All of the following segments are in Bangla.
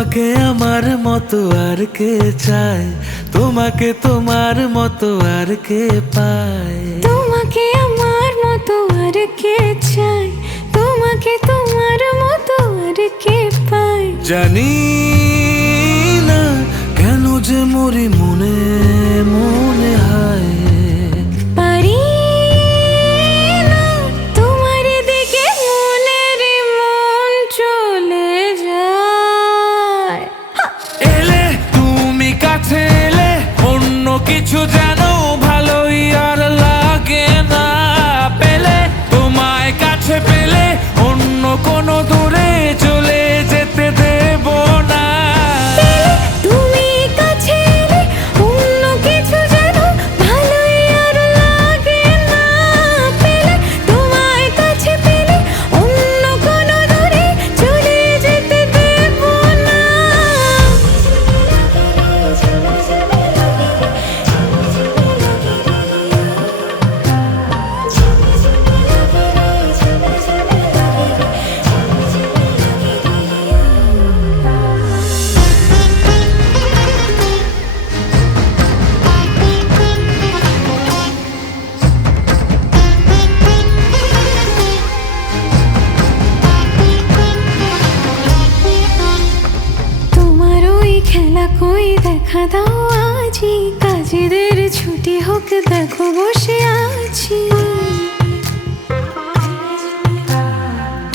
তোমাকে আমার মতো আর কে চায়, তোমাকে তোমার মতো আর কে পায়। তোমাকে আমার মতো আর কে চায়, তোমাকে তোমার মতো আর কে পায়। জানি না কেন যে মরি মনে মনে হায়। পারি না তোমার দিকে মনের মন চলে যায়। এলে তুমি কাছে এলে অন্য কিছু যেন ভালোই আর লাগে না। পেলে তোমায় কাছে পেলে অন্য কোনো দূরে চলে যেতে দেব না। তুমি কাছে এলে অন্য কিছু যেন ভালোই আর লাগে না। পেলে তোমায় কাছে পেলে অন্য কোনো দূরে চলে যেতে দেব না। তোমার ওই খেলা কই দেখা দাও আজি, কাজেদের ছুটি হোক দেখো বসে আছি।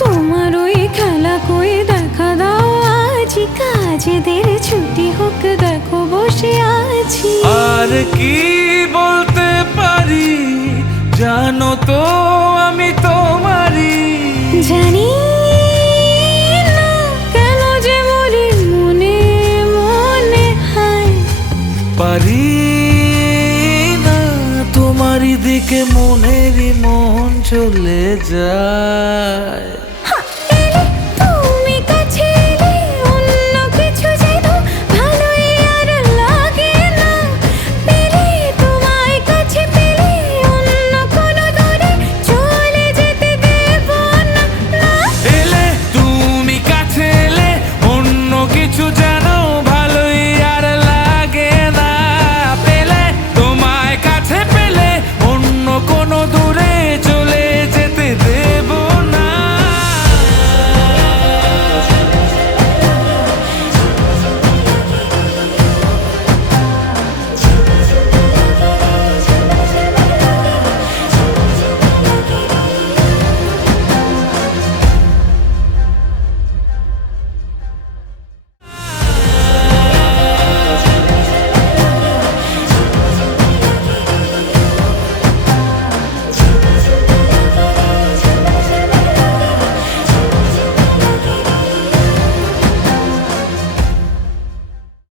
তোমার ওই খেলা কই দেখা দাও আজি, কাজেদের ছুটি হোক দেখো বসে আছি। আর কি বলতে পারি জানো তো আমি তোমারই। জানি না কেন যে মরি মনে মনে হায়। পারি না তোমারই দিকে মনেরই মন চলে যায়।